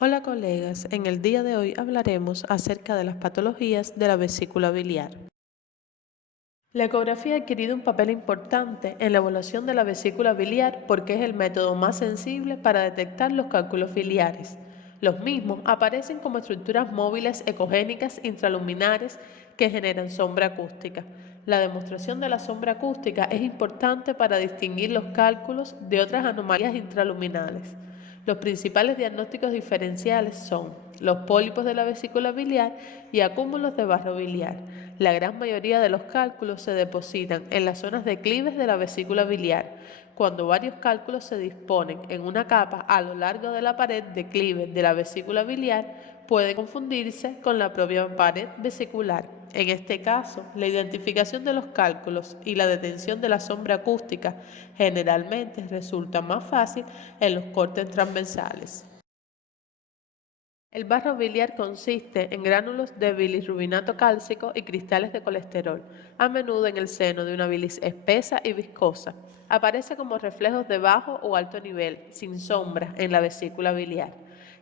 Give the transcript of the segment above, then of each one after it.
Hola colegas, en el día de hoy hablaremos acerca de las patologías de la vesícula biliar. La ecografía ha adquirido un papel importante en la evaluación de la vesícula biliar porque es el método más sensible para detectar los cálculos biliares. Los mismos aparecen como estructuras móviles ecogénicas intraluminares que generan sombra acústica. La demostración de la sombra acústica es importante para distinguir los cálculos de otras anomalías intraluminales. Los principales diagnósticos diferenciales son los pólipos de la vesícula biliar y acúmulos de barro biliar. La gran mayoría de los cálculos se depositan en las zonas declives de la vesícula biliar, cuando varios cálculos se disponen en una capa a lo largo de la pared declive de la vesícula biliar, pueden confundirse con la propia pared vesicular. En este caso, la identificación de los cálculos y la detención de la sombra acústica generalmente resulta más fácil en los cortes transversales. El barro biliar consiste en gránulos de bilirrubinato cálcico y cristales de colesterol, a menudo en el seno de una bilis espesa y viscosa. Aparece como reflejos de bajo o alto nivel, sin sombra, en la vesícula biliar.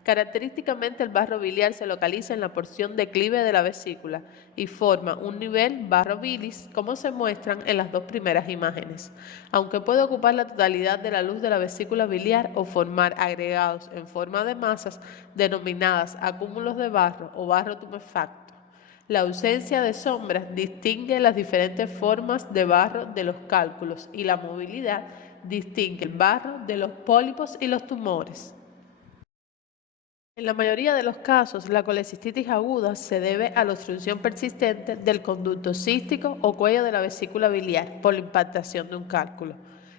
Característicamente el barro biliar se localiza en la porción declive de la vesícula y forma un nivel barro bilis, como se muestran en las dos primeras imágenes. Aunque puede ocupar la totalidad de la luz de la vesícula biliar o formar agregados en forma de masas denominadas acúmulos de barro o barro tumefacto. La ausencia de sombras distingue las diferentes formas de barro de los cálculos y la movilidad distingue el barro de los pólipos y los tumores. En la mayoría de los casos, la colecistitis aguda se debe a la obstrucción persistente del conducto cístico o cuello de la vesícula biliar por la impactación de un cálculo.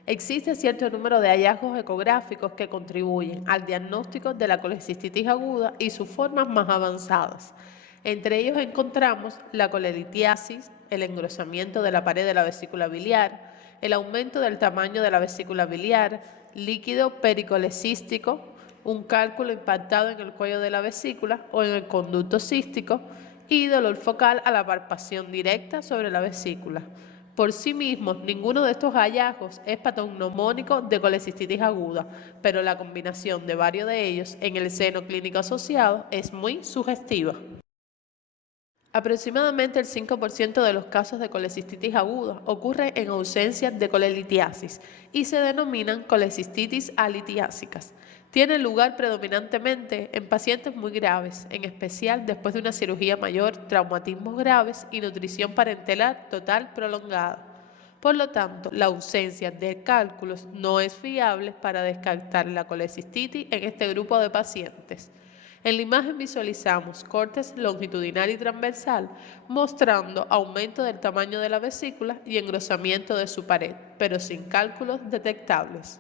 Existe cierto número de hallazgos ecográficos que contribuyen al diagnóstico de la colecistitis aguda y sus formas más avanzadas. Entre ellos encontramos la colelitiasis, el engrosamiento de la pared de la vesícula biliar, el aumento del tamaño de la vesícula biliar, líquido pericolecístico, un cálculo impactado en el cuello de la vesícula o en el conducto cístico y dolor focal a la palpación directa sobre la vesícula. Por sí mismos, ninguno de estos hallazgos es patognomónico de colecistitis aguda, pero la combinación de varios de ellos en el seno clínico asociado es muy sugestiva. Aproximadamente el 5% de los casos de colecistitis aguda ocurre en ausencia de colelitiasis y se denominan colecistitis alitiásicas. Tienen lugar predominantemente en pacientes muy graves, en especial después de una cirugía mayor, traumatismos graves y nutrición parenteral total prolongada. Por lo tanto, la ausencia de cálculos no es fiable para descartar la colecistitis en este grupo de pacientes. En la imagen visualizamos cortes longitudinal y transversal, mostrando aumento del tamaño de la vesícula y engrosamiento de su pared, pero sin cálculos detectables.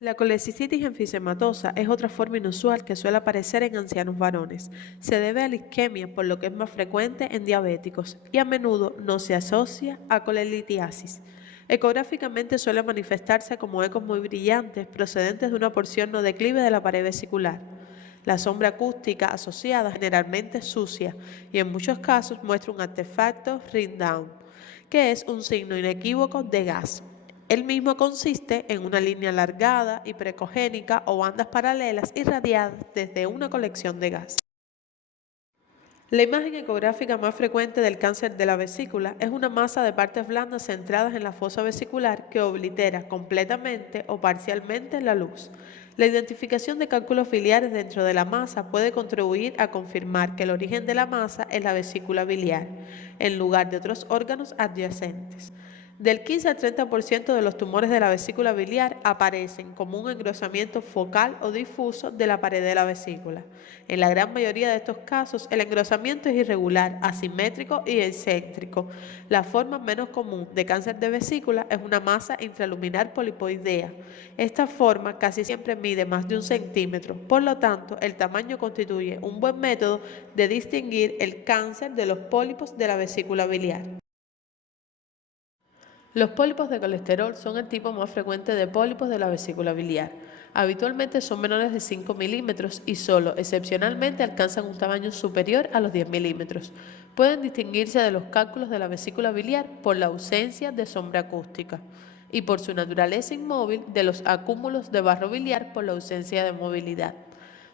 La colecistitis enfisematosa es otra forma inusual que suele aparecer en ancianos varones. Se debe a la isquemia, por lo que es más frecuente en diabéticos y a menudo no se asocia a colelitiasis. Ecográficamente suele manifestarse como ecos muy brillantes procedentes de una porción no declive de la pared vesicular. La sombra acústica asociada generalmente es sucia y en muchos casos muestra un artefacto ring down, que es un signo inequívoco de gas. El mismo consiste en una línea alargada y precogénica o bandas paralelas irradiadas desde una colección de gas. La imagen ecográfica más frecuente del cáncer de la vesícula es una masa de partes blandas centradas en la fosa vesicular que oblitera completamente o parcialmente la luz. La identificación de cálculos biliares dentro de la masa puede contribuir a confirmar que el origen de la masa es la vesícula biliar, en lugar de otros órganos adyacentes. Del 15 al 30% de los tumores de la vesícula biliar aparecen como un engrosamiento focal o difuso de la pared de la vesícula. En la gran mayoría de estos casos, el engrosamiento es irregular, asimétrico y excéntrico. La forma menos común de cáncer de vesícula es una masa intraluminar polipoidea. Esta forma casi siempre mide más de 1 centímetro, por lo tanto, el tamaño constituye un buen método de distinguir el cáncer de los pólipos de la vesícula biliar. Los pólipos de colesterol son el tipo más frecuente de pólipos de la vesícula biliar. Habitualmente son menores de 5 milímetros y solo excepcionalmente alcanzan un tamaño superior a los 10 milímetros. Pueden distinguirse de los cálculos de la vesícula biliar por la ausencia de sombra acústica y por su naturaleza inmóvil de los acúmulos de barro biliar por la ausencia de movilidad.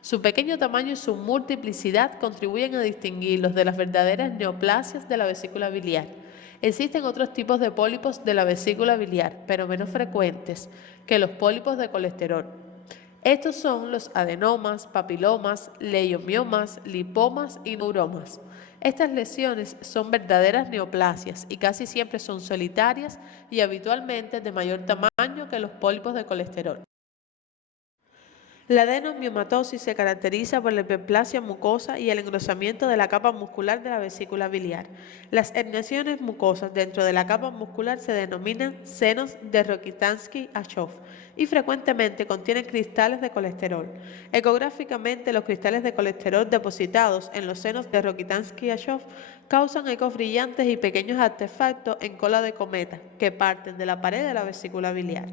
Su pequeño tamaño y su multiplicidad contribuyen a distinguirlos de las verdaderas neoplasias de la vesícula biliar. Existen otros tipos de pólipos de la vesícula biliar, pero menos frecuentes que los pólipos de colesterol. Estos son los adenomas, papilomas, leiomiomas, lipomas y neuromas. Estas lesiones son verdaderas neoplasias y casi siempre son solitarias y habitualmente de mayor tamaño que los pólipos de colesterol. La adenomiomatosis se caracteriza por la hiperplasia mucosa y el engrosamiento de la capa muscular de la vesícula biliar. Las herniaciones mucosas dentro de la capa muscular se denominan senos de Rokitansky-Ashov y frecuentemente contienen cristales de colesterol. Ecográficamente, los cristales de colesterol depositados en los senos de Rokitansky-Ashov causan ecos brillantes y pequeños artefactos en cola de cometa que parten de la pared de la vesícula biliar.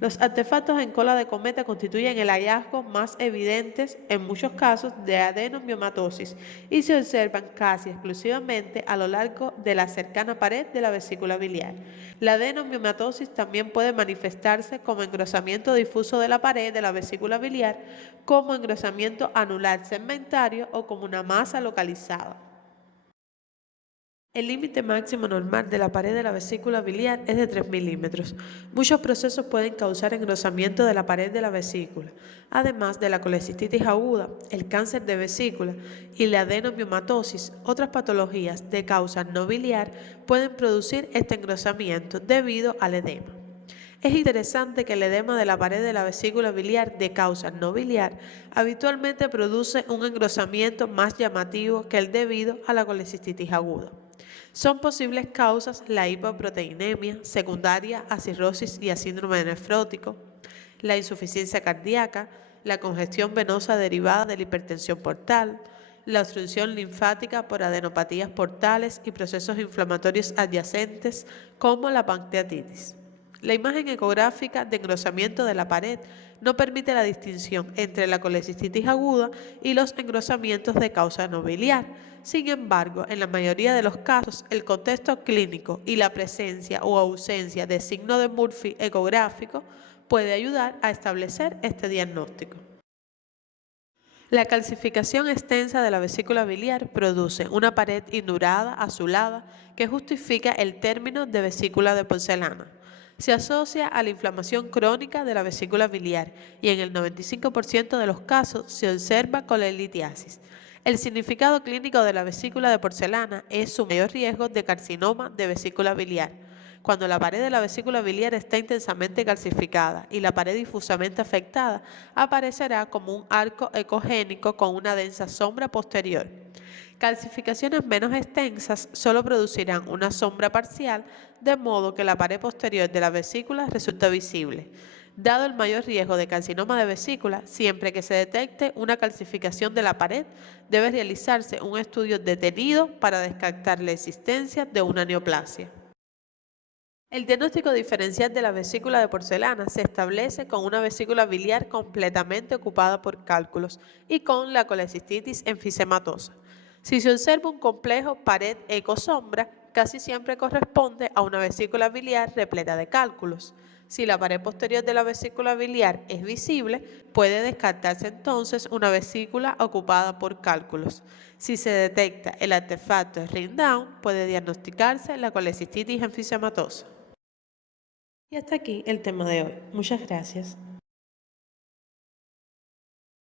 Los artefactos en cola de cometa constituyen el hallazgo más evidentes en muchos casos de adenomiomatosis y se observan casi exclusivamente a lo largo de la cercana pared de la vesícula biliar. La adenomiomatosis también puede manifestarse como engrosamiento difuso de la pared de la vesícula biliar, como engrosamiento anular segmentario o como una masa localizada. El límite máximo normal de la pared de la vesícula biliar es de 3 milímetros. Muchos procesos pueden causar engrosamiento de la pared de la vesícula, además de la colecistitis aguda, el cáncer de vesícula y la adenomiomatosis. Otras patologías de causa no biliar pueden producir este engrosamiento debido al edema. Es interesante que el edema de la pared de la vesícula biliar de causa no biliar habitualmente produce un engrosamiento más llamativo que el debido a la colecistitis aguda. Son posibles causas la hipoproteinemia, secundaria a cirrosis y a síndrome nefrótico, la insuficiencia cardíaca, la congestión venosa derivada de la hipertensión portal, la obstrucción linfática por adenopatías portales y procesos inflamatorios adyacentes como la pancreatitis. La imagen ecográfica de engrosamiento de la pared no permite la distinción entre la colecistitis aguda y los engrosamientos de causa no biliar. Sin embargo, en la mayoría de los casos, el contexto clínico y la presencia o ausencia de signo de Murphy ecográfico puede ayudar a establecer este diagnóstico. La calcificación extensa de la vesícula biliar produce una pared indurada, azulada, que justifica el término de vesícula de porcelana. Se asocia a la inflamación crónica de la vesícula biliar y en el 95% de los casos se observa colelitiasis. El significado clínico de la vesícula de porcelana es su mayor riesgo de carcinoma de vesícula biliar. Cuando la pared de la vesícula biliar está intensamente calcificada y la pared difusamente afectada, aparecerá como un arco ecogénico con una densa sombra posterior. Calcificaciones menos extensas solo producirán una sombra parcial, de modo que la pared posterior de la vesícula resulta visible. Dado el mayor riesgo de carcinoma de vesícula, siempre que se detecte una calcificación de la pared, debe realizarse un estudio detenido para descartar la existencia de una neoplasia. El diagnóstico diferencial de la vesícula de porcelana se establece con una vesícula biliar completamente ocupada por cálculos y con la colecistitis enfisematosa. Si se observa un complejo pared-eco-sombra, casi siempre corresponde a una vesícula biliar repleta de cálculos. Si la pared posterior de la vesícula biliar es visible, puede descartarse entonces una vesícula ocupada por cálculos. Si se detecta el artefacto ring down, puede diagnosticarse la colecistitis enfisematosa. Y hasta aquí el tema de hoy. Muchas gracias.